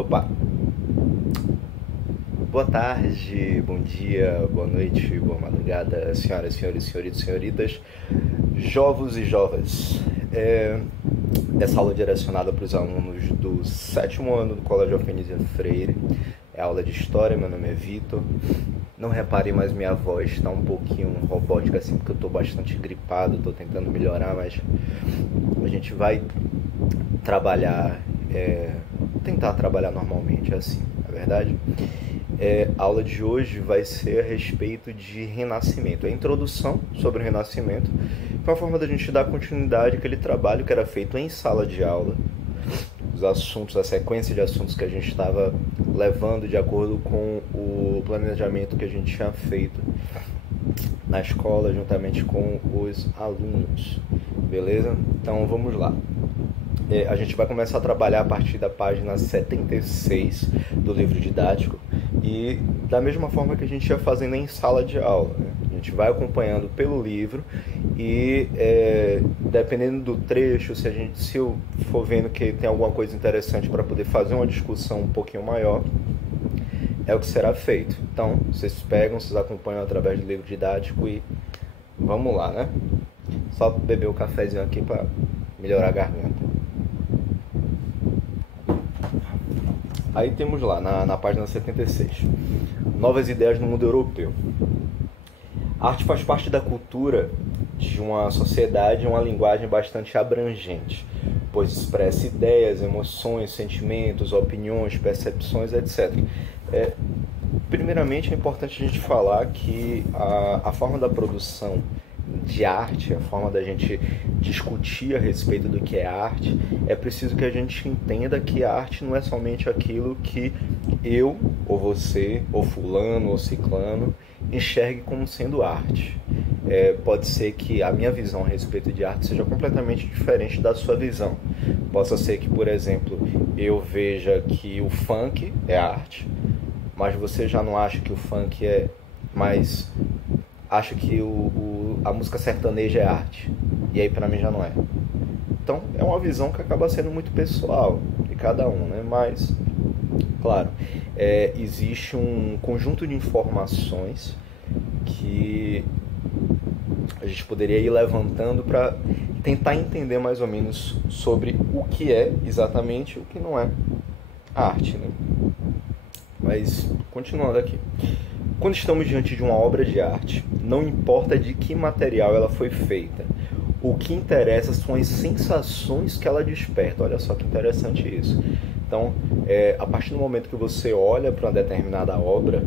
Opa! Boa tarde, bom dia, boa noite, boa madrugada, senhoras, senhores, senhoritos, senhoritas, jovos e jovas. Essa aula é direcionada para os alunos do 7º ano do Colégio Alfenísia Freire. É aula de História, meu nome é Vitor. Não reparem, mas minha voz está um pouquinho robótica assim, porque eu estou bastante gripado, estou tentando melhorar, mas a gente vai tentar trabalhar normalmente, assim, na verdade. A aula de hoje vai ser a respeito de Renascimento, a introdução sobre o Renascimento, que é uma forma da gente dar continuidade àquele trabalho que era feito em sala de aula, os assuntos, a sequência de assuntos que a gente estava levando de acordo com o planejamento que a gente tinha feito na escola, juntamente com os alunos, beleza? Então vamos lá. A gente vai começar a trabalhar a partir da página 76 do livro didático e da mesma forma que a gente ia fazendo em sala de aula, né? A gente vai acompanhando pelo livro e dependendo do trecho, se eu for vendo que tem alguma coisa interessante para poder fazer uma discussão um pouquinho maior, é o que será feito. Então, vocês acompanham através do livro didático e vamos lá, né? Só beber o cafezinho aqui para melhorar a garganta. Aí temos lá, na página 76, novas ideias no mundo europeu. A arte faz parte da cultura de uma sociedade, uma linguagem bastante abrangente, pois expressa ideias, emoções, sentimentos, opiniões, percepções, etc. Primeiramente, é importante a gente falar que a forma da produção de arte, a forma da gente discutir a respeito do que é arte, é preciso que a gente entenda que a arte não é somente aquilo que eu, ou você, ou fulano, ou ciclano, enxergue como sendo arte. Pode ser que a minha visão a respeito de arte seja completamente diferente da sua visão. Possa ser que, por exemplo, eu veja que o funk é arte, mas você já não acha que o funk é mais... acha que a música sertaneja é arte, e aí pra mim já não é. Então é uma visão que acaba sendo muito pessoal de cada um, né? Mas, claro, existe um conjunto de informações que a gente poderia ir levantando para tentar entender mais ou menos sobre o que é exatamente o que não é arte, né? Mas, continuando aqui. Quando estamos diante de uma obra de arte, não importa de que material ela foi feita. O que interessa são as sensações que ela desperta. Olha só que interessante isso. Então, a partir do momento que você olha para uma determinada obra,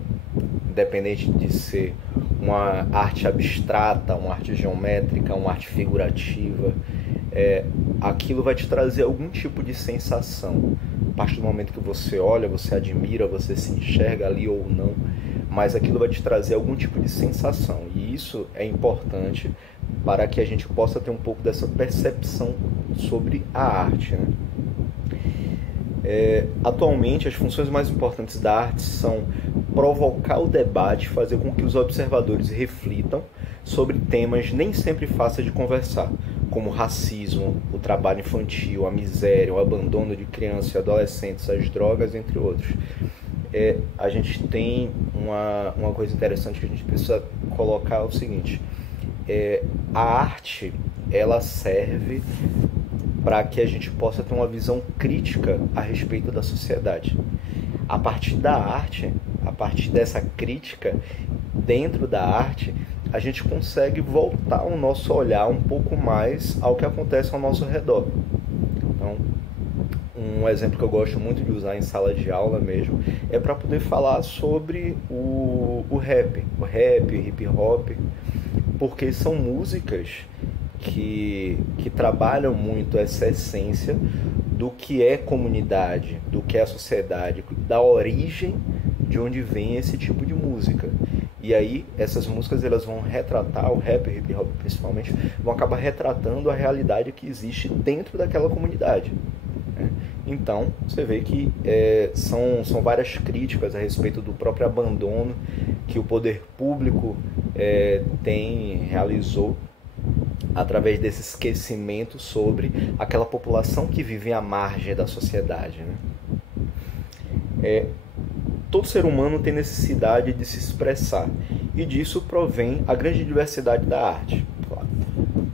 independente de ser uma arte abstrata, uma arte geométrica, uma arte figurativa, aquilo vai te trazer algum tipo de sensação. A partir do momento que você olha, você admira, você se enxerga ali ou não, mas aquilo vai te trazer algum tipo de sensação. E isso é importante para que a gente possa ter um pouco dessa percepção sobre a arte, né? Atualmente, as funções mais importantes da arte são provocar o debate, fazer com que os observadores reflitam sobre temas nem sempre fáceis de conversar, como o racismo, o trabalho infantil, a miséria, o abandono de crianças e adolescentes, as drogas, entre outros. A gente tem uma coisa interessante que a gente precisa colocar, é o seguinte: a arte, ela serve para que a gente possa ter uma visão crítica a respeito da sociedade. A partir da arte, a partir dessa crítica, dentro da arte, a gente consegue voltar o nosso olhar um pouco mais ao que acontece ao nosso redor. Então, um exemplo que eu gosto muito de usar em sala de aula mesmo é para poder falar sobre o rap, o hip hop, porque são músicas que trabalham muito essa essência do que é comunidade, do que é a sociedade, da origem de onde vem esse tipo de música. E aí essas músicas elas vão retratar, o rap, o hip hop principalmente, vão acabar retratando a realidade que existe dentro daquela comunidade, né? Então você vê que são várias críticas a respeito do próprio abandono que o poder público realizou através desse esquecimento sobre aquela população que vive à margem da sociedade, né? Todo ser humano tem necessidade de se expressar, e disso provém a grande diversidade da arte. Claro.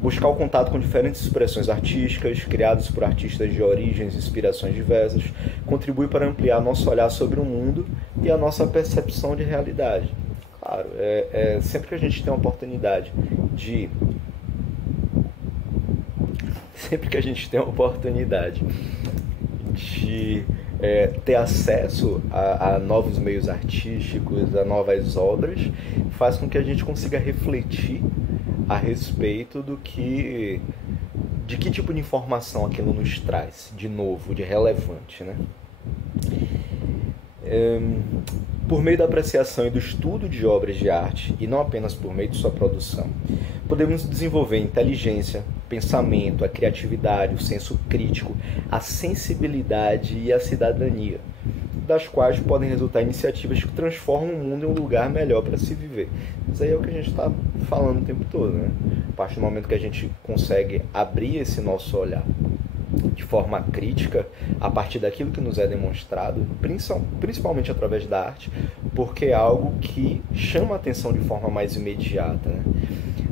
Buscar o contato com diferentes expressões artísticas, criadas por artistas de origens e inspirações diversas, contribui para ampliar nosso olhar sobre o mundo e a nossa percepção de realidade. Claro, sempre que a gente tem a oportunidade de... Sempre que a gente tem a oportunidade de ter acesso a novos meios artísticos, a novas obras, faz com que a gente consiga refletir a respeito de que tipo de informação aquilo nos traz, de novo, de relevante, né? Por meio da apreciação e do estudo de obras de arte, e não apenas por meio de sua produção, podemos desenvolver inteligência, pensamento, a criatividade, o senso crítico, a sensibilidade e a cidadania, das quais podem resultar iniciativas que transformam o mundo em um lugar melhor para se viver. Isso aí é o que a gente está falando o tempo todo, né? A partir do momento que a gente consegue abrir esse nosso olhar de forma crítica, a partir daquilo que nos é demonstrado, principalmente através da arte, porque é algo que chama a atenção de forma mais imediata, né?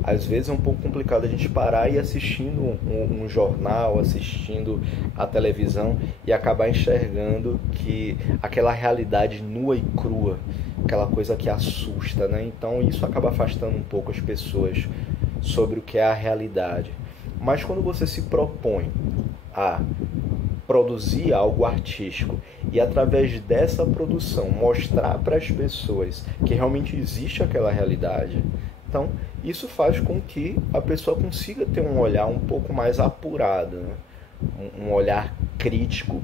Às vezes é um pouco complicado a gente parar e ir assistindo um jornal, assistindo a televisão e acabar enxergando que aquela realidade nua e crua, aquela coisa que assusta, né? Então isso acaba afastando um pouco as pessoas sobre o que é a realidade. Mas quando você se propõe a produzir algo artístico e através dessa produção mostrar para as pessoas que realmente existe aquela realidade, então isso faz com que a pessoa consiga ter um olhar um pouco mais apurado, né? Um olhar crítico,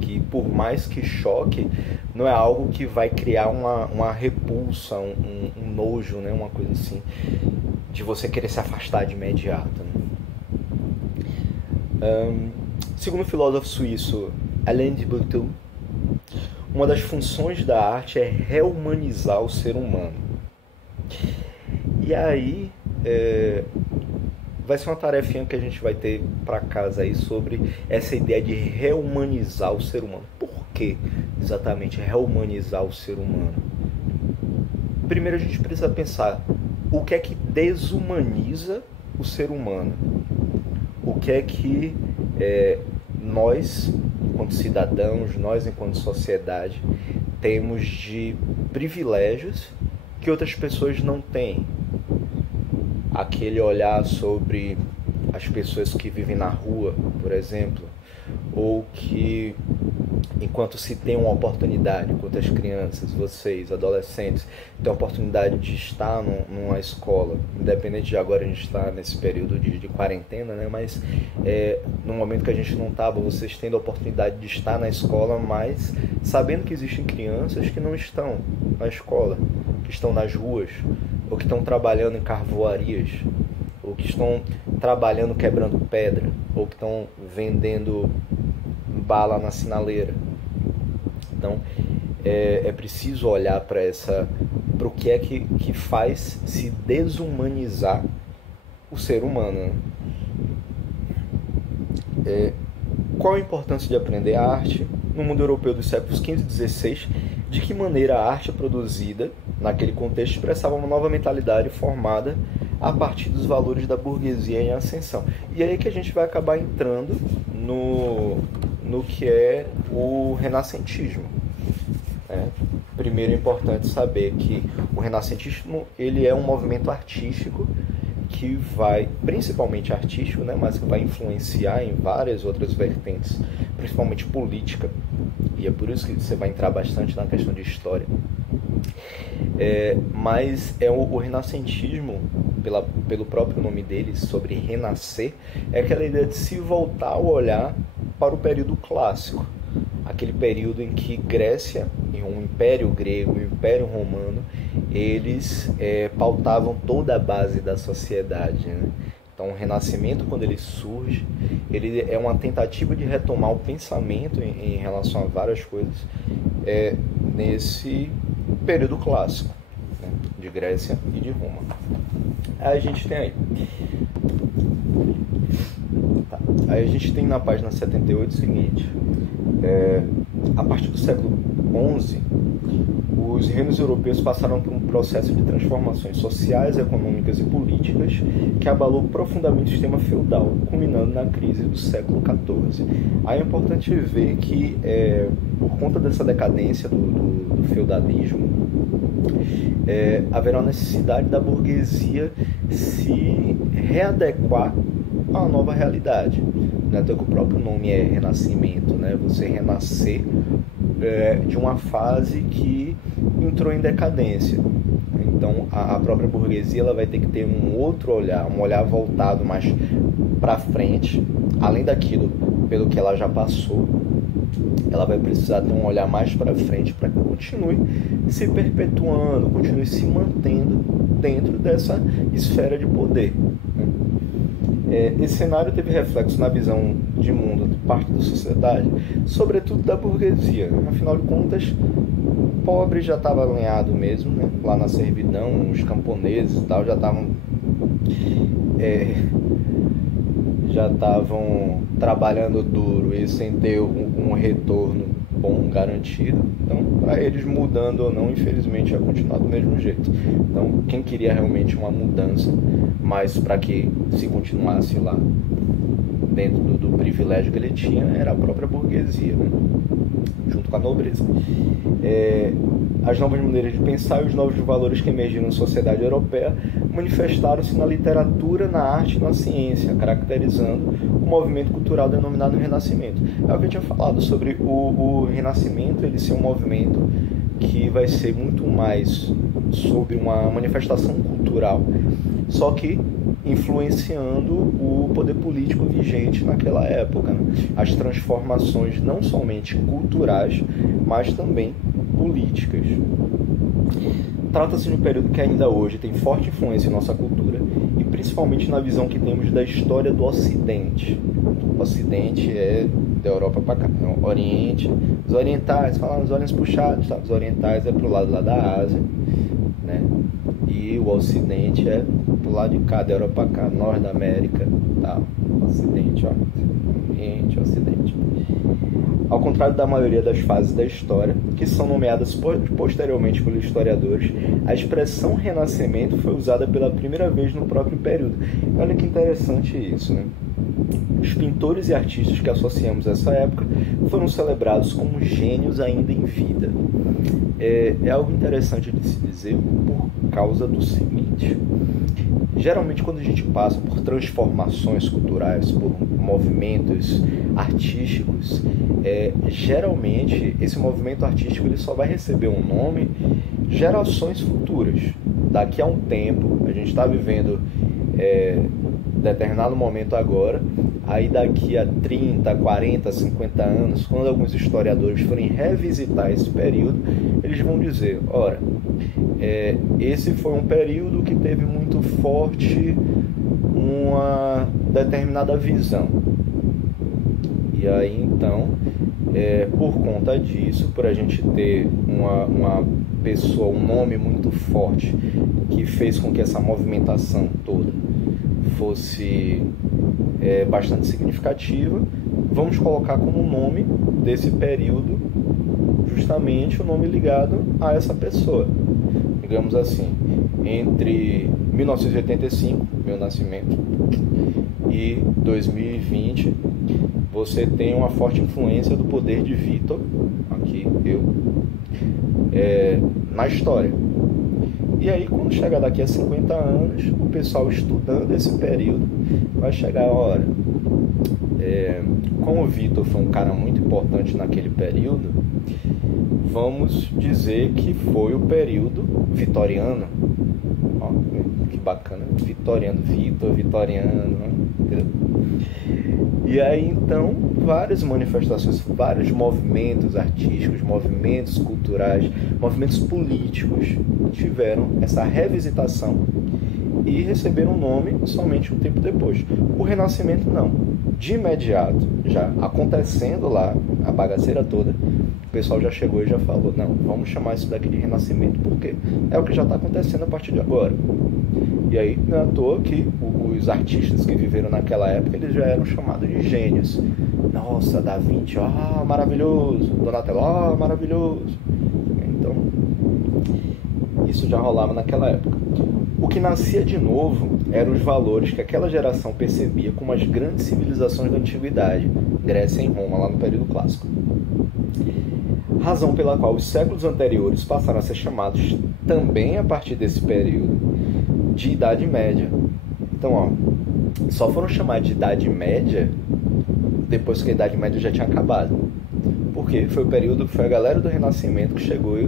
que por mais que choque, não é algo que vai criar uma repulsa, um nojo, né? Uma coisa assim, de você querer se afastar de imediato, né? Segundo o filósofo suíço Alain de Botton, uma das funções da arte é rehumanizar o ser humano. E aí vai ser uma tarefinha que a gente vai ter para casa aí sobre essa ideia de rehumanizar o ser humano. Por que exatamente rehumanizar o ser humano? Primeiro a gente precisa pensar o que é que desumaniza o ser humano. O que é que nós, enquanto cidadãos, nós, enquanto sociedade, temos de privilégios que outras pessoas não têm. Aquele olhar sobre as pessoas que vivem na rua, por exemplo, ou que, enquanto se tem uma oportunidade, enquanto as crianças, vocês, adolescentes, têm a oportunidade de estar numa escola, independente de agora a gente estar nesse período de quarentena, né? Mas no momento que a gente não estava, vocês tendo a oportunidade de estar na escola, mas sabendo que existem crianças que não estão na escola, que estão nas ruas, ou que estão trabalhando em carvoarias, ou que estão trabalhando quebrando pedra, ou que estão vendendo bala na sinaleira. Então é preciso olhar para o que é que faz se desumanizar o ser humano, né? Qual a importância de aprender a arte no mundo europeu dos séculos XV e XVI? De que maneira a arte produzida naquele contexto expressava uma nova mentalidade formada a partir dos valores da burguesia em ascensão? E aí que a gente vai acabar entrando no que é o renascentismo. Primeiro é importante saber que o renascentismo ele é um movimento artístico que vai, principalmente artístico, né, mas que vai influenciar em várias outras vertentes, principalmente política, e é por isso que você vai entrar bastante na questão de história. Mas o renascentismo, pelo próprio nome dele, sobre renascer, é aquela ideia de se voltar o olhar para o período clássico, aquele período em que Grécia, o Império Grego e o Império Romano, eles pautavam toda a base da sociedade, né? Então o Renascimento, quando ele surge, ele é uma tentativa de retomar o pensamento em relação a várias coisas nesse período clássico, né? De Grécia e de Roma. Aí a gente tem aí a gente tem na página 78 o seguinte: A partir do século XI, os reinos europeus passaram por um processo de transformações sociais, econômicas e políticas que abalou profundamente o sistema feudal, culminando na crise do século XIV. Aí é importante ver que, por conta dessa decadência do feudalismo, haverá a necessidade da burguesia se readequar a uma nova realidade. Até que o próprio nome é renascimento, né? Você renascer de uma fase que entrou em decadência. Então a própria burguesia ela vai ter que ter um outro olhar, um olhar voltado mais para frente, além daquilo pelo que ela já passou. Ela vai precisar ter um olhar mais para frente para que continue se perpetuando, continue se mantendo dentro dessa esfera de poder. Esse cenário teve reflexo na visão de mundo de parte da sociedade, sobretudo da burguesia. Afinal de contas, o pobre já estava alinhado mesmo, né? Lá na servidão, os camponeses e tal já estavam trabalhando duro e sem ter um retorno bom, garantido. Então, para eles, mudando ou não, infelizmente, ia continuar do mesmo jeito. Então, quem queria realmente uma mudança, mas para que se continuasse lá dentro do privilégio que ele tinha, era a própria burguesia, né? Junto com a nobreza. As novas maneiras de pensar e os novos valores que emergiram na sociedade europeia manifestaram-se na literatura, na arte e na ciência, caracterizando o movimento cultural denominado Renascimento. É o que eu tinha falado sobre o Renascimento, ele ser um movimento que vai ser muito mais sobre uma manifestação cultural, só que influenciando o poder político vigente naquela época, né? As transformações não somente culturais, mas também políticas. Trata-se de um período que ainda hoje tem forte influência em nossa cultura e principalmente na visão que temos da história do Ocidente. O Ocidente é da Europa para cá, o Oriente, os orientais, falam os olhos puxados, tá? Os orientais é pro lado lá da Ásia, né? E o Ocidente é pro lado de cá, da Europa para cá, Norte da América, tá? Ocidente, ó, Oriente, Ocidente. Ao contrário da maioria das fases da história, que são nomeadas posteriormente pelos historiadores, a expressão renascimento foi usada pela primeira vez no próprio período. Olha que interessante isso, né? Os pintores e artistas que associamos a essa época foram celebrados como gênios ainda em vida. É algo interessante de se dizer por causa do seguinte: geralmente quando a gente passa por transformações culturais, por movimentos artísticos, geralmente esse movimento artístico ele só vai receber um nome gerações futuras. Daqui a um tempo, a gente está vivendo determinado momento agora, aí daqui a 30, 40, 50 anos, quando alguns historiadores forem revisitar esse período, eles vão dizer, ora, esse foi um período que teve muito forte uma determinada visão. E aí então, por conta disso, por a gente ter uma pessoa, um nome muito forte que fez com que essa movimentação toda fosse bastante significativa, vamos colocar como nome desse período justamente o nome ligado a essa pessoa. Digamos assim, entre 1985, meu nascimento, e 2020, você tem uma forte influência do poder de Vitor, aqui eu, na história. E aí, quando chegar daqui a 50 anos, o pessoal estudando esse período vai chegar a hora. Como o Vitor foi um cara muito importante naquele período, vamos dizer que foi o período vitoriano. Ó, que bacana, vitoriano, Vitor, vitoriano, entendeu? E aí então várias manifestações, vários movimentos artísticos, movimentos culturais, movimentos políticos tiveram essa revisitação e receberam um nome somente um tempo depois. O Renascimento não. De imediato, já acontecendo lá, a bagaceira toda, o pessoal já chegou e já falou, não, vamos chamar isso daqui de Renascimento, porque é o que já está acontecendo a partir de agora. E aí não é à toa que os artistas que viveram naquela época, eles já eram chamados de gênios. Nossa, Da Vinci, maravilhoso. Donatello, maravilhoso. Então, isso já rolava naquela época. O que nascia de novo eram os valores que aquela geração percebia como as grandes civilizações da antiguidade, Grécia e Roma, lá no período clássico. Razão pela qual os séculos anteriores passaram a ser chamados também a partir desse período de Idade Média. Então, só foram chamados de Idade Média depois que a Idade Média já tinha acabado. Porque foi a galera do Renascimento que chegou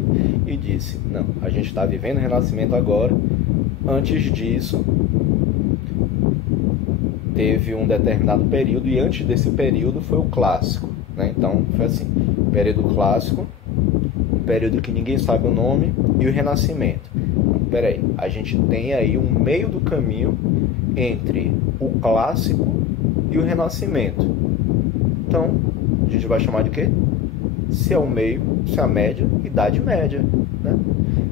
e disse: não, a gente está vivendo o Renascimento agora. Antes disso, teve um determinado período, e antes desse período foi o Clássico, né? Então, foi assim: o período Clássico, um período que ninguém sabe o nome, e o Renascimento. Peraí, a gente tem aí um meio do caminho entre o Clássico e o Renascimento. Então, a gente vai chamar de quê? Se é o meio, se é a média, Idade Média, né?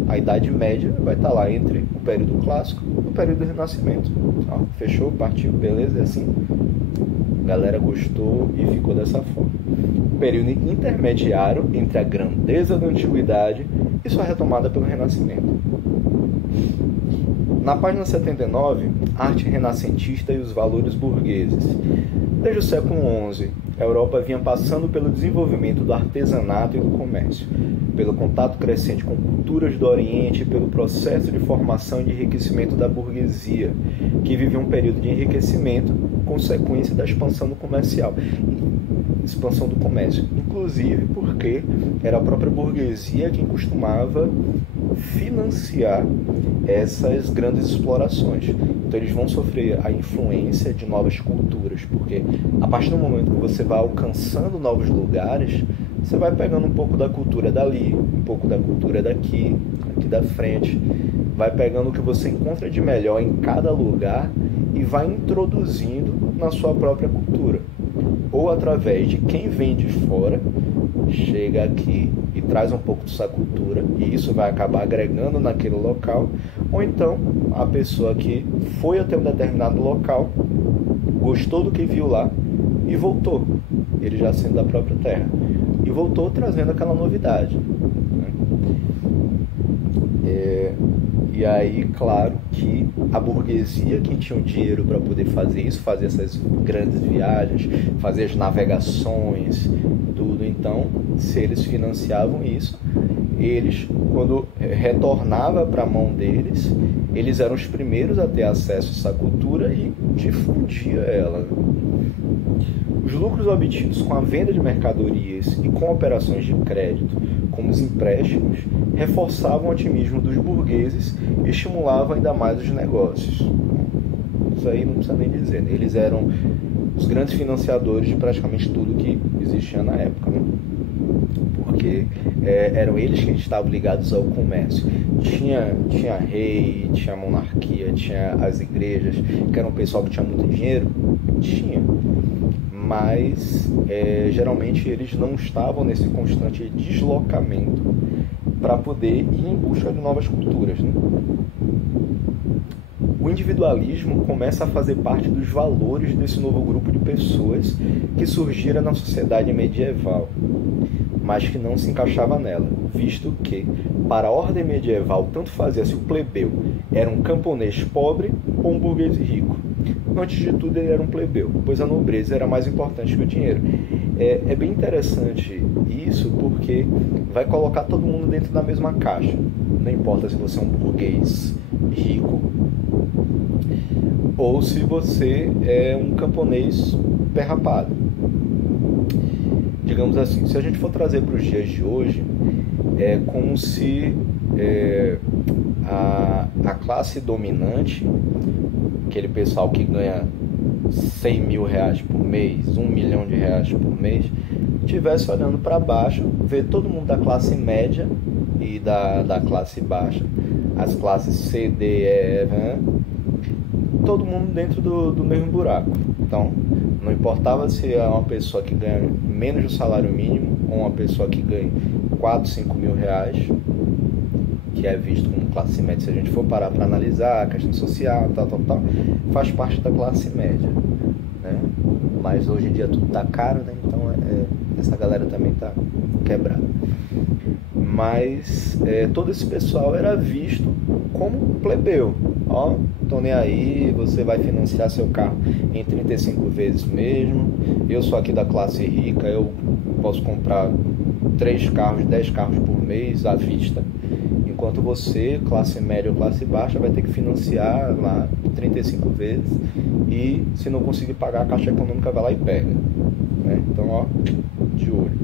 A Idade Média vai estar lá entre o período clássico e o período do Renascimento. Fechou? Partiu? Beleza? É assim? A galera gostou e ficou dessa forma. O período intermediário entre a grandeza da Antiguidade e sua retomada pelo Renascimento. Na página 79, arte renascentista e os valores burgueses. Desde o século XI, a Europa vinha passando pelo desenvolvimento do artesanato e do comércio, pelo contato crescente com culturas do Oriente e pelo processo de formação e de enriquecimento da burguesia, que vivia um período de enriquecimento, consequência da expansão do comércio, inclusive porque era a própria burguesia quem costumava financiar essas grandes explorações. Então eles vão sofrer a influência de novas culturas, porque a partir do momento que você vai alcançando novos lugares, você vai pegando um pouco da cultura dali, um pouco da cultura daqui, aqui da frente, vai pegando o que você encontra de melhor em cada lugar e vai introduzindo na sua própria cultura. Ou através de quem vem de fora, chega aqui e traz um pouco dessa cultura, e isso vai acabar agregando naquele local, ou então a pessoa que foi até um determinado local, gostou do que viu lá e voltou, ele já sendo da própria terra, e voltou trazendo aquela novidade, né? E aí, claro que a burguesia, quem tinha o dinheiro para poder fazer isso, fazer essas grandes viagens, fazer as navegações, tudo, então, se eles financiavam isso, eles, quando retornava para a mão deles, eles eram os primeiros a ter acesso a essa cultura e difundia ela. Os lucros obtidos com a venda de mercadorias e com operações de crédito, como os empréstimos, reforçavam o otimismo dos burgueses e estimulavam ainda mais os negócios. Isso aí não precisa nem dizer, né? Eles eram os grandes financiadores de praticamente tudo que existia na época, né? Porque eram eles que estavam ligados ao comércio. Tinha rei, tinha monarquia, tinha as igrejas, que era um pessoal que tinha muito dinheiro? Tinha. Mas geralmente eles não estavam nesse constante deslocamento para poder ir em busca de novas culturas, né? O individualismo começa a fazer parte dos valores desse novo grupo de pessoas que surgira na sociedade medieval, mas que não se encaixava nela, visto que, para a ordem medieval, tanto fazia se o plebeu era um camponês pobre ou um burguês rico. Antes de tudo, ele era um plebeu, pois a nobreza era mais importante que o dinheiro. É bem interessante isso, porque vai colocar todo mundo dentro da mesma caixa. Não importa se você é um burguês rico ou se você é um camponês perrapado. Digamos assim, se a gente for trazer para os dias de hoje, é como se a classe dominante, aquele pessoal que ganha 100 mil reais por mês, 1 milhão de reais por mês, estivesse olhando para baixo, ver todo mundo da classe média e da classe baixa, as classes C, D, E, F, todo mundo dentro do mesmo buraco. Então, não importava se é uma pessoa que ganha menos do salário mínimo ou uma pessoa que ganha 4, 5 mil reais, que é visto como classe média, se a gente for parar para analisar a questão social, tal, faz parte da classe média, né? Mas hoje em dia tudo tá caro, né? Então essa galera também tá quebrada. Mas todo esse pessoal era visto como plebeu. Ó, tô nem aí, você vai financiar seu carro em 35 vezes mesmo. Eu sou aqui da classe rica, eu posso comprar 3 carros, 10 carros por mês à vista. Enquanto você, classe média ou classe baixa, vai ter que financiar lá 35 vezes. E se não conseguir pagar, a Caixa Econômica vai lá e pega, né? Então, ó, de olho.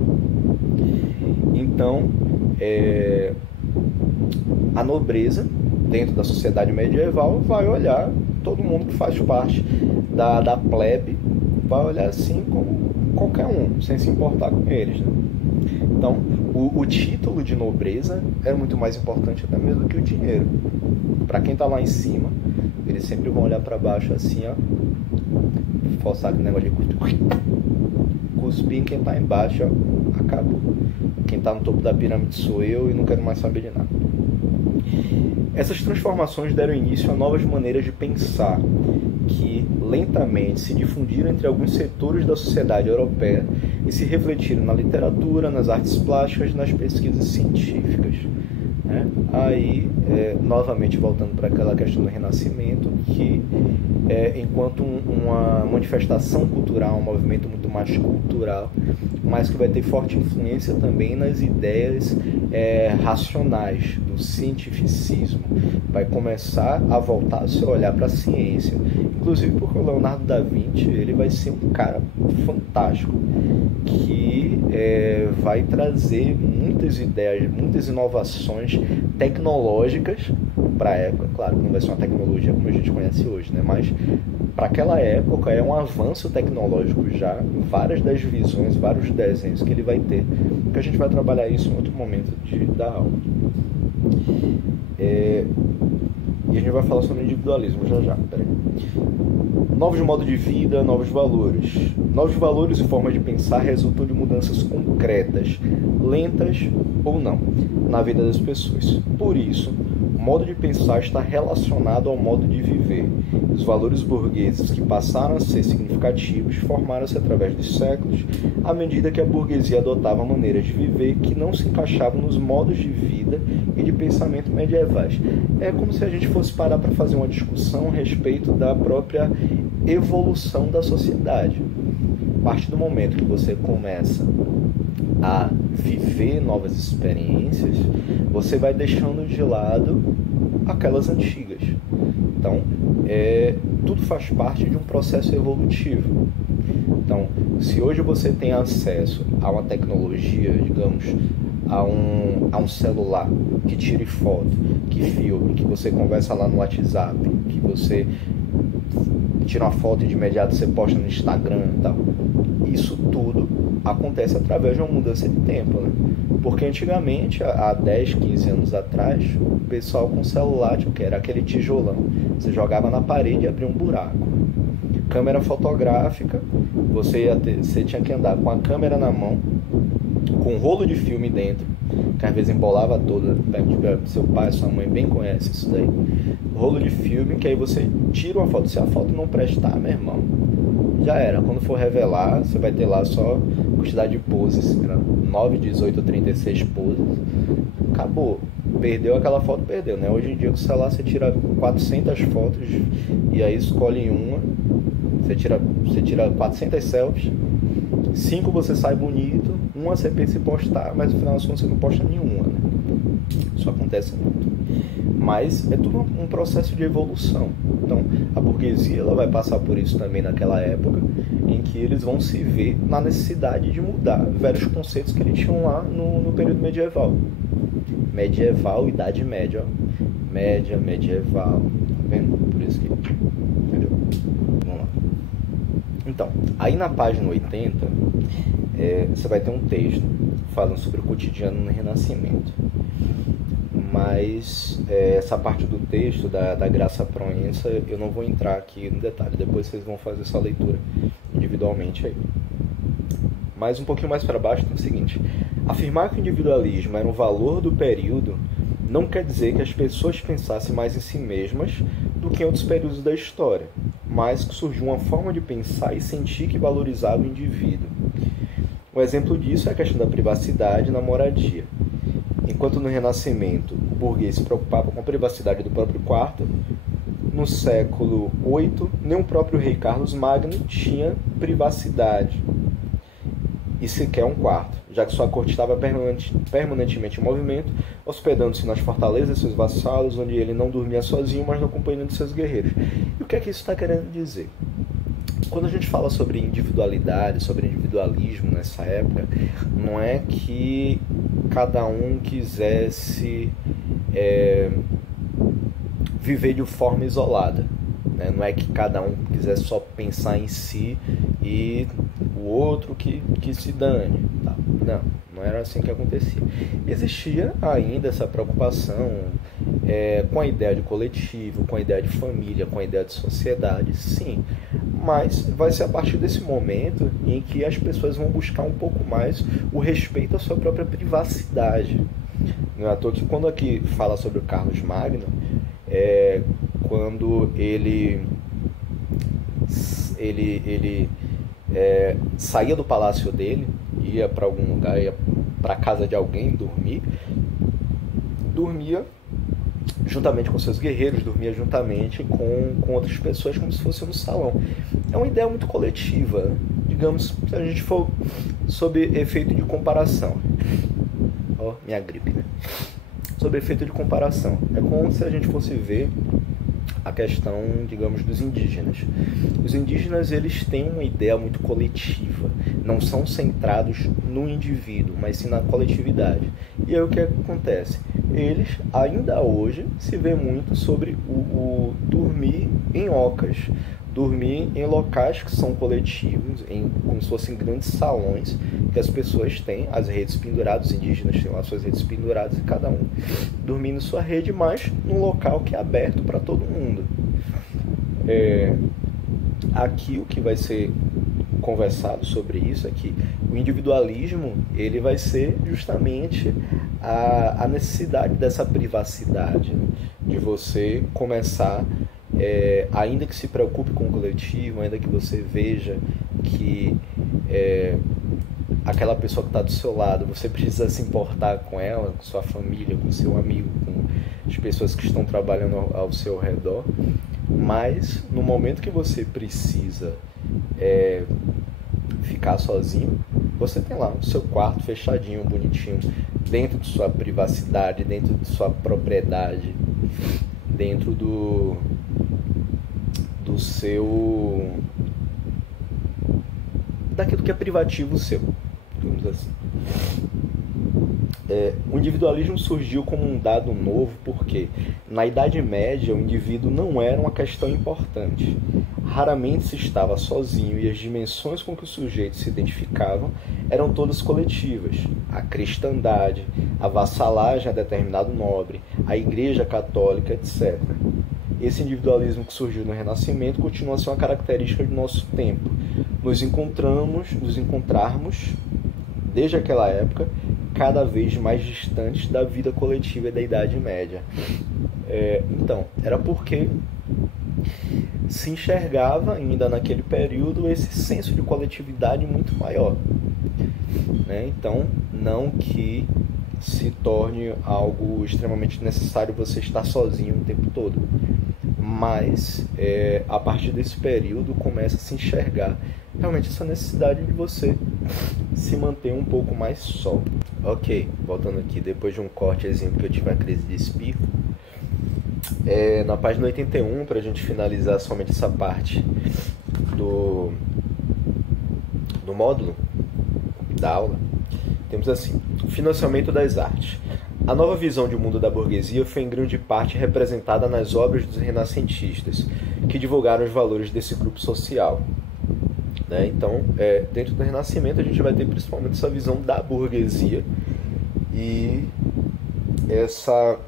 Então, a nobreza dentro da sociedade medieval vai olhar todo mundo que faz parte da plebe, vai olhar assim como qualquer um, sem se importar com eles, né? Então, o título de nobreza é muito mais importante até mesmo do que o dinheiro. Para quem está lá em cima, eles sempre vão olhar para baixo assim, ó, forçar aquele negócio de cuspir em quem está embaixo, ó, acabou. Quem está no topo da pirâmide sou eu e não quero mais saber de nada. Essas transformações deram início a novas maneiras de pensar, que lentamente se difundiram entre alguns setores da sociedade europeia e se refletiram na literatura, nas artes plásticas e nas pesquisas científicas, né? Aí, novamente voltando para aquela questão do Renascimento, que enquanto uma manifestação cultural, um movimento muito mais cultural, mas que vai ter forte influência também nas ideias racionais, do cientificismo. Vai começar a voltar a se olhar para a ciência. Inclusive porque o Leonardo da Vinci, ele vai ser um cara fantástico, que vai trazer muitas ideias, muitas inovações tecnológicas para a época. Claro que não vai ser uma tecnologia como a gente conhece hoje, né? Mas para aquela época é um avanço tecnológico já, várias das visões, vários desenhos que ele vai ter, que a gente vai trabalhar isso em outro momento da aula. E a gente vai falar sobre individualismo já. Peraí. Novos modos de vida, novos valores. Novos valores e formas de pensar resultam de mudanças concretas, lentas ou não, na vida das pessoas. Por isso, o modo de pensar está relacionado ao modo de viver. Os valores burgueses que passaram a ser significativos formaram-se através dos séculos, à medida que a burguesia adotava maneiras de viver que não se encaixavam nos modos de vida e de pensamento medievais. É como se a gente fosse parar para fazer uma discussão a respeito da própria evolução da sociedade. A partir do momento que você começa a viver novas experiências, você vai deixando de lado aquelas antigas. Então, tudo faz parte de um processo evolutivo. Então, se hoje você tem acesso a uma tecnologia, digamos, a um celular que tire foto, que filme, que você conversa lá no WhatsApp, que você tira uma foto e de imediato você posta no Instagram e tal, isso tudo acontece através de uma mudança de tempo, né? Porque antigamente, há 10, 15 anos atrás, o pessoal com celular, que era aquele tijolão, você jogava na parede e abria um buraco. Câmera fotográfica, você tinha que andar com a câmera na mão, com um rolo de filme dentro, que às vezes embolava toda, seu pai, sua mãe bem conhece isso daí. Rolo de filme, que aí você tira uma foto. Se a foto não prestar, meu irmão, já era. Quando for revelar, você vai ter lá só quantidade de poses, 9, 18 ou 36 poses. Acabou. Perdeu aquela foto, perdeu, né? Hoje em dia com o celular você tira 400 fotos e aí escolhe uma. Você tira 400 selfies, 5 você sai bonito, uma você pensa em postar, mas no final das contas você não posta nenhuma, né? Isso acontece muito. Mas é tudo um processo de evolução. Então, a burguesia ela vai passar por isso também naquela época, em que eles vão se ver na necessidade de mudar vários conceitos que eles tinham lá no período medieval. Medieval, Idade Média, ó. Média, medieval, tá vendo? Por isso que... Entendeu? Vamos lá. Então, aí na página 80, você vai ter um texto falando sobre o cotidiano no Renascimento. Mas essa parte do texto da Graça Proença eu não vou entrar aqui no detalhe, depois vocês vão fazer essa leitura individualmente aí. Mas um pouquinho mais para baixo tem o seguinte: afirmar que o individualismo era um valor do período não quer dizer que as pessoas pensassem mais em si mesmas do que em outros períodos da história, mas que surgiu uma forma de pensar e sentir que valorizava o indivíduo. Um exemplo disso é a questão da privacidade na moradia. Enquanto no Renascimento o burguês se preocupava com a privacidade do próprio quarto, no século VIII nem o próprio rei Carlos Magno tinha privacidade e sequer um quarto, já que sua corte estava permanentemente em movimento, hospedando-se nas fortalezas de seus vassalos, onde ele não dormia sozinho, mas na companhia de seus guerreiros. E o que é que isso está querendo dizer? Quando a gente fala sobre individualidade, sobre individualismo nessa época, não é que cada um quisesse viver de forma isolada, né? Não é que cada um quisesse só pensar em si e o outro que se dane. Tá? Não era assim que acontecia. Existia ainda essa preocupação com a ideia de coletivo, com a ideia de família, com a ideia de sociedade, sim. Mas vai ser a partir desse momento em que as pessoas vão buscar um pouco mais o respeito à sua própria privacidade. Não é à toa que quando aqui fala sobre o Carlos Magno, quando ele saía do palácio dele, ia para algum lugar, ia para a casa de alguém dormia juntamente com seus guerreiros, dormia juntamente com outras pessoas, como se fosse no salão. É uma ideia muito coletiva, digamos, se a gente for sob efeito de comparação. Ó, minha gripe, né? Sob efeito de comparação. É como se a gente fosse ver a questão, digamos, dos indígenas. Os indígenas, eles têm uma ideia muito coletiva, não são centrados no indivíduo, mas sim na coletividade. E aí o que acontece? Eles, ainda hoje, se vê muito sobre o dormir em ocas, dormir em locais que são coletivos, como se fossem grandes salões, que as pessoas têm as redes penduradas, os indígenas têm lá suas redes penduradas, e cada um dormindo em sua rede, mas num local que é aberto para todo mundo. Aqui o que vai ser conversado sobre isso é que o individualismo, ele vai ser justamente a necessidade dessa privacidade, né? De você começar, ainda que se preocupe com o coletivo, ainda que você veja que aquela pessoa que está do seu lado, você precisa se importar com ela, com sua família, com seu amigo, com as pessoas que estão trabalhando ao seu redor, mas no momento que você precisa ficar sozinho, você tem lá o seu quarto fechadinho, bonitinho, dentro de sua privacidade, dentro de sua propriedade, dentro do seu, daquilo que é privativo seu, digamos assim. O individualismo surgiu como um dado novo porque, na Idade Média, o indivíduo não era uma questão importante. Raramente se estava sozinho e as dimensões com que os sujeitos se identificavam eram todas coletivas. A cristandade, a vassalagem a determinado nobre, a igreja católica, etc. Esse individualismo que surgiu no Renascimento continua a ser uma característica do nosso tempo. Nos encontrarmos, desde aquela época, cada vez mais distantes da vida coletiva e da Idade Média. Então, era porque se enxergava ainda naquele período esse senso de coletividade muito maior, né? Então, não que se torne algo extremamente necessário você estar sozinho o tempo todo, mas a partir desse período começa a se enxergar realmente essa necessidade de você se manter um pouco mais só. Ok, voltando aqui, depois de um corte exemplo que eu tive a crise de espirro, na página 81, para a gente finalizar somente essa parte do módulo da aula, temos assim: financiamento das artes. A nova visão de mundo da burguesia foi em grande parte representada nas obras dos renascentistas, que divulgaram os valores desse grupo social. Né? Então, dentro do Renascimento, a gente vai ter principalmente essa visão da burguesia e essa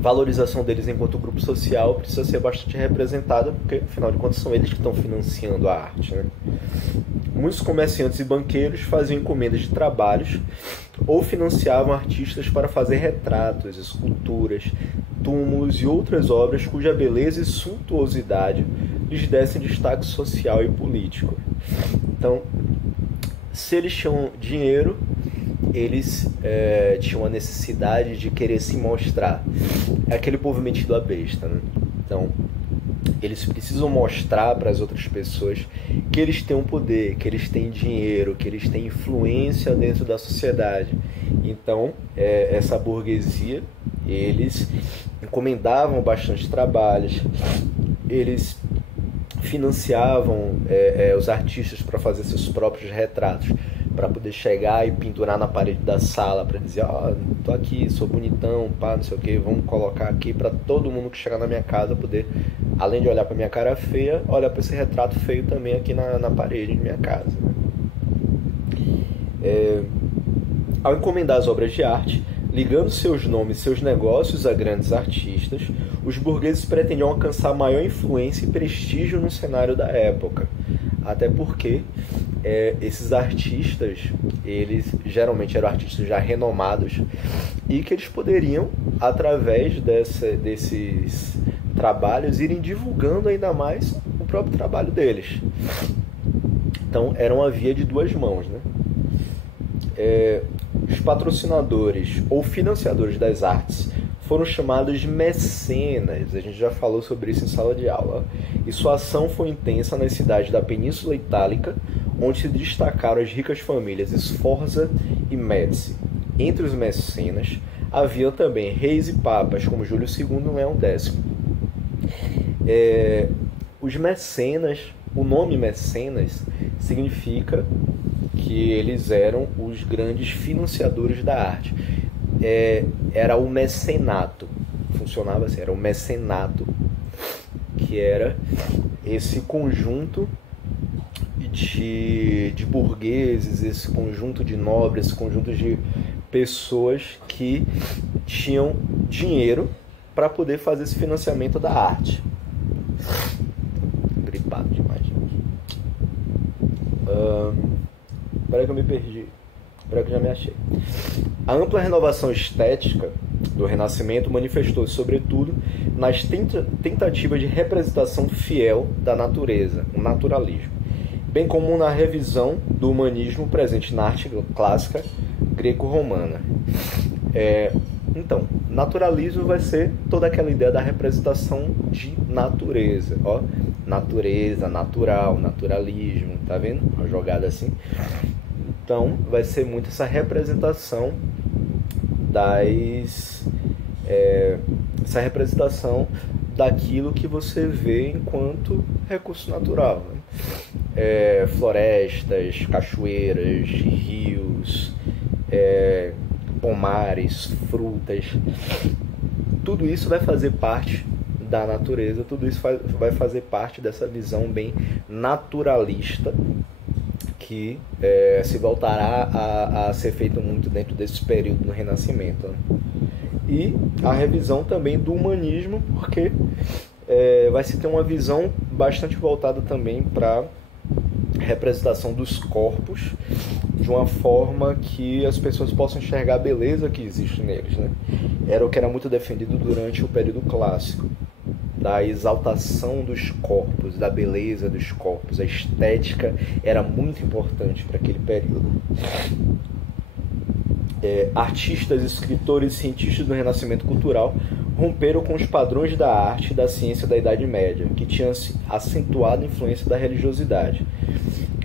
valorização deles enquanto grupo social precisa ser bastante representada, porque, afinal de contas, são eles que estão financiando a arte, né? Muitos comerciantes e banqueiros faziam encomendas de trabalhos ou financiavam artistas para fazer retratos, esculturas, túmulos e outras obras cuja beleza e suntuosidade lhes dessem destaque social e político. Então, se eles tinham dinheiro, eles tinham a necessidade de querer se mostrar. É aquele povo metido à besta, né? Então, eles precisam mostrar para as outras pessoas que eles têm um poder, que eles têm dinheiro, que eles têm influência dentro da sociedade. Então, essa burguesia, eles encomendavam bastante trabalhos, eles financiavam os artistas para fazer seus próprios retratos, para poder chegar e pendurar na parede da sala, para dizer, tô aqui, sou bonitão, pá, não sei o que, vamos colocar aqui para todo mundo que chegar na minha casa poder, além de olhar para minha cara feia, olhar para esse retrato feio também aqui na parede de minha casa. Ao encomendar as obras de arte, ligando seus nomes e seus negócios a grandes artistas, os burgueses pretendiam alcançar maior influência e prestígio no cenário da época. Até porque esses artistas, eles geralmente eram artistas já renomados e que eles poderiam, através desses trabalhos, irem divulgando ainda mais o próprio trabalho deles. Então, era uma via de duas mãos, né? Os patrocinadores ou financiadores das artes foram chamados de mecenas. A gente já falou sobre isso em sala de aula. E sua ação foi intensa nas cidades da Península Itálica, onde se destacaram as ricas famílias Sforza e Médici. Entre os mecenas, havia também reis e papas, como Júlio II e Leão X. Os mecenas, o nome mecenas significa que eles eram os grandes financiadores da arte. Era o mecenato, funcionava assim, era o mecenato, que era esse conjunto de burgueses, esse conjunto de nobres, esse conjunto de pessoas que tinham dinheiro para poder fazer esse financiamento da arte. Gripado demais, gente. Espera que eu me perdi. Espera que eu já me achei. A ampla renovação estética do Renascimento manifestou-se, sobretudo, nas tentativas de representação fiel da natureza, o naturalismo, bem como na revisão do humanismo presente na arte clássica greco-romana. Então, naturalismo vai ser toda aquela ideia da representação de natureza, ó, natureza, natural, naturalismo, tá vendo? Uma jogada assim. Então, vai ser muito essa representação essa representação daquilo que você vê enquanto recurso natural, né? Florestas, cachoeiras, rios, pomares, frutas, tudo isso vai fazer parte da natureza, tudo isso vai fazer parte dessa visão bem naturalista que se voltará a ser feito muito dentro desse período no Renascimento, né? E a revisão também do humanismo, porque vai se ter uma visão bastante voltada também para representação dos corpos de uma forma que as pessoas possam enxergar a beleza que existe neles, né? Era o que era muito defendido durante o período clássico, da exaltação dos corpos, da beleza dos corpos. A estética era muito importante para aquele período. Artistas, escritores e cientistas do Renascimento cultural romperam com os padrões da arte e da ciência da Idade Média, que tinham acentuado a influência da religiosidade.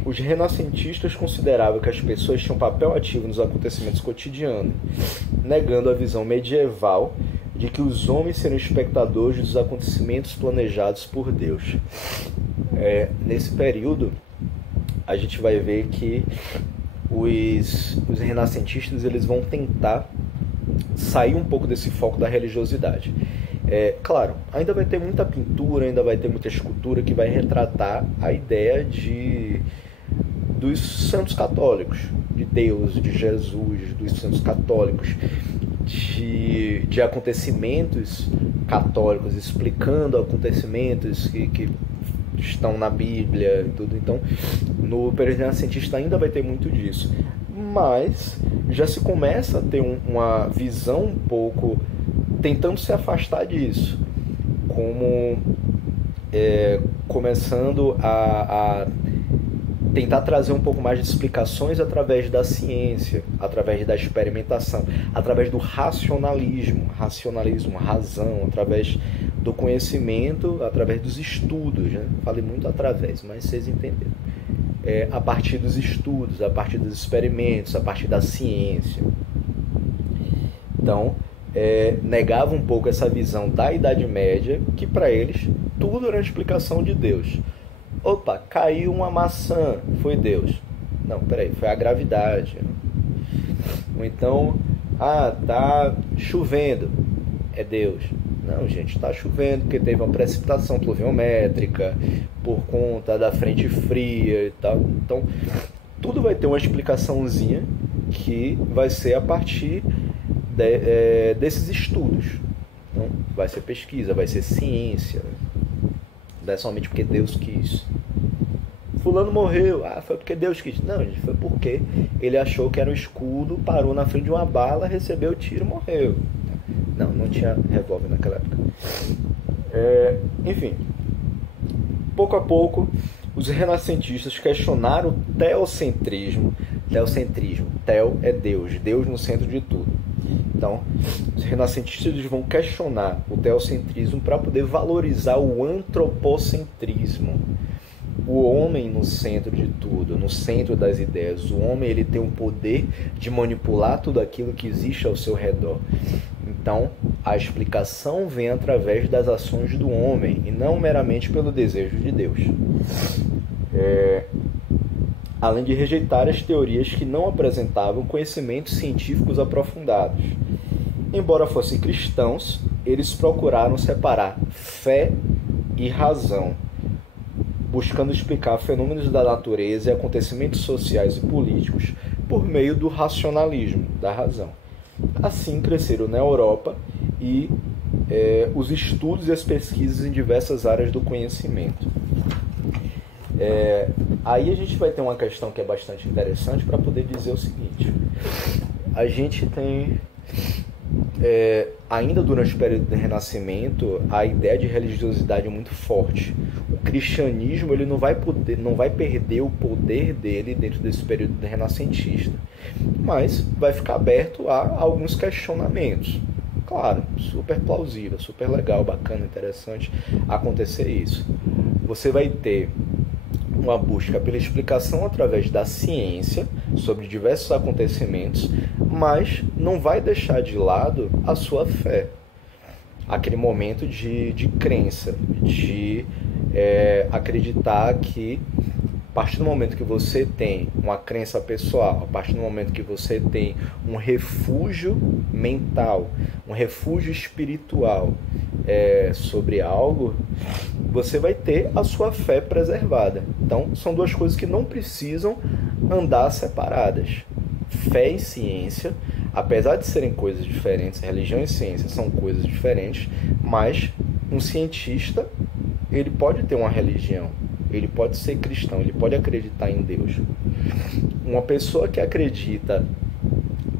Os renascentistas consideravam que as pessoas tinham um papel ativo nos acontecimentos cotidianos, negando a visão medieval de que os homens seriam espectadores dos acontecimentos planejados por Deus. Nesse período, a gente vai ver que os renascentistas eles vão tentar sair um pouco desse foco da religiosidade. Claro, ainda vai ter muita pintura, ainda vai ter muita escultura que vai retratar a ideia dos santos católicos, de Deus, de Jesus, dos santos católicos. de acontecimentos católicos, explicando acontecimentos que estão na Bíblia e tudo. Então, no período renascentista ainda vai ter muito disso. Mas já se começa a ter uma visão um pouco tentando se afastar disso, como começando a tentar trazer um pouco mais de explicações através da ciência, através da experimentação, através do racionalismo, razão, através do conhecimento, através dos estudos, né? Falei muito através, mas vocês entenderam. A partir dos estudos, a partir dos experimentos, a partir da ciência. Então, negava um pouco essa visão da Idade Média, que para eles tudo era a explicação de Deus. Opa, caiu uma maçã, foi Deus. Não, peraí, foi a gravidade. Ou então, tá chovendo, é Deus. Não, gente, tá chovendo porque teve uma precipitação pluviométrica por conta da frente fria e tal. Então, tudo vai ter uma explicaçãozinha que vai ser a partir desses estudos. Então, vai ser pesquisa, vai ser ciência. Não é somente porque Deus quis. Fulano morreu, foi porque Deus quis. Não, gente, foi porque ele achou que era um escudo, parou na frente de uma bala, recebeu o tiro e morreu. Não tinha revólver naquela época. Enfim, pouco a pouco, os renascentistas questionaram o teocentrismo. Teo é Deus, Deus no centro de tudo. Então, os renascentistas eles vão questionar o teocentrismo para poder valorizar o antropocentrismo. O homem no centro de tudo, no centro das ideias. O homem ele tem o poder de manipular tudo aquilo que existe ao seu redor. Então, a explicação vem através das ações do homem e não meramente pelo desejo de Deus. Além de rejeitar as teorias que não apresentavam conhecimentos científicos aprofundados. Embora fossem cristãos, eles procuraram separar fé e razão, buscando explicar fenômenos da natureza e acontecimentos sociais e políticos por meio do racionalismo, da razão. Assim cresceram na Europa e os estudos e as pesquisas em diversas áreas do conhecimento. Aí a gente vai ter uma questão que é bastante interessante para poder dizer o seguinte. A gente tem, ainda durante o período do Renascimento, a ideia de religiosidade é muito forte. O cristianismo ele não vai perder o poder dele dentro desse período renascentista, mas vai ficar aberto a alguns questionamentos. Claro, super plausível, super legal, bacana, interessante acontecer isso. Você vai ter uma busca pela explicação através da ciência sobre diversos acontecimentos, mas não vai deixar de lado a sua fé. Aquele momento de crença, de acreditar que a partir do momento que você tem uma crença pessoal, a partir do momento que você tem um refúgio mental, um refúgio espiritual sobre algo, você vai ter a sua fé preservada. Então, são duas coisas que não precisam andar separadas. Fé e ciência, apesar de serem coisas diferentes, religião e ciência são coisas diferentes, mas um cientista, ele pode ter uma religião, ele pode ser cristão, ele pode acreditar em Deus. Uma pessoa que acredita,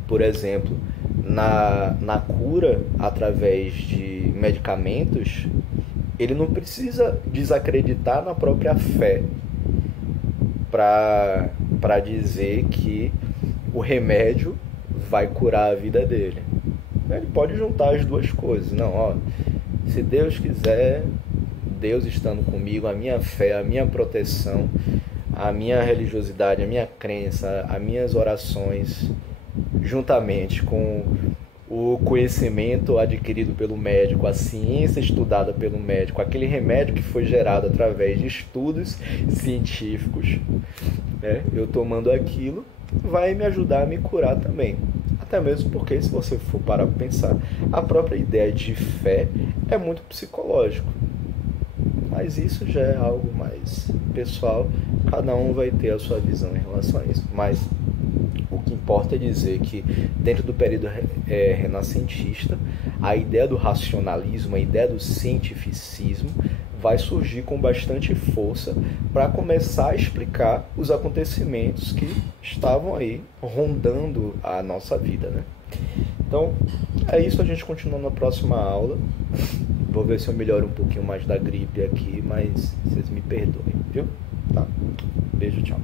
por exemplo, na cura através de medicamentos, ele não precisa desacreditar na própria fé para dizer que o remédio vai curar a vida dele. Ele pode juntar as duas coisas. Não, se Deus quiser, Deus estando comigo, a minha fé, a minha proteção, a minha religiosidade, a minha crença, as minhas orações, juntamente com o conhecimento adquirido pelo médico, a ciência estudada pelo médico, aquele remédio que foi gerado através de estudos científicos, eu tomando aquilo, vai me ajudar a me curar também. Até mesmo porque, se você for parar para pensar, a própria ideia de fé é muito psicológico. Mas isso já é algo mais pessoal, cada um vai ter a sua visão em relação a isso. Mas O que importa é dizer que, dentro do período renascentista, a ideia do racionalismo, a ideia do cientificismo, vai surgir com bastante força para começar a explicar os acontecimentos que estavam aí rondando a nossa vida, né? Então, é isso, a gente continua na próxima aula. Vou ver se eu melhoro um pouquinho mais da gripe aqui, mas vocês me perdoem, viu? Tá. Beijo, tchau.